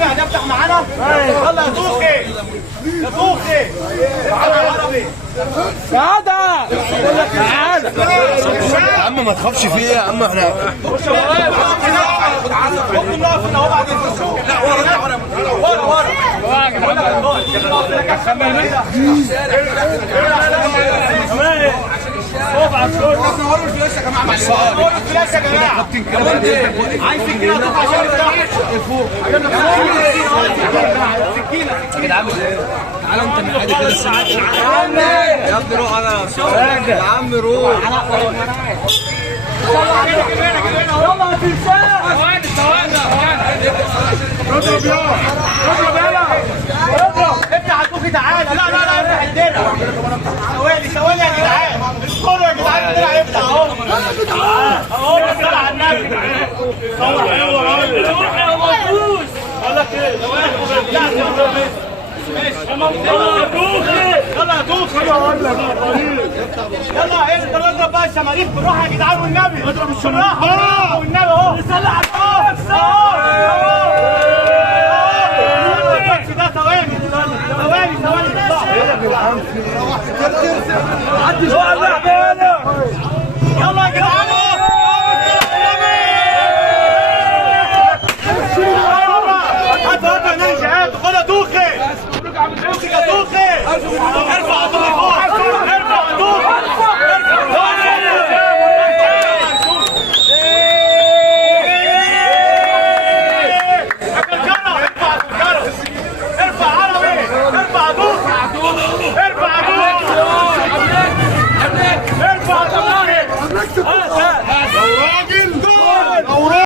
توخي هتفتح معانا؟ يلا يا توخي يا توخي تعالى يا عربي تعالى تعالى يا عم ما تخافش فيه يا عم احنا ممكن نقف هنا اهو بعد الفرسوق. لا ورا اقف على الصوت. صوروا الفلاش يا جماعه. صوروا الفلاش يا جماعه. عايزين كده تطلع عشان تفتح فوق. سكينه يا جدعان. تعالى انت من حاجه كده. يا ابني روح انا يا عم روح. يلا يا تنسان اضرب يلا اضرب افتح الكوكي تعالى. لا افتح الدرع. ثواني يا جدعان. ادخلوا يا جدعان الدرع يفتح اهو. اهو صل على النبي. صل روح يا مبروس. اقول لك ايه لا يلا يا توخي يلا انت اضرب بقى الشماريخ بالراحه يا جدعان والنبي. اضرب الشماريخ والنبي اهو. صلح على النفس اهو. ده ثواني بالظبط يا جدعان. محدش ولع بالك. يلا يا جدعان هات نيجي هات خد يا توخي. امسك يا توخي. ارفع توخي فوق. ارفع توخي. ارفع عربي. ارفع توخي. ارفع توخي. ارفع توخي. يا راجل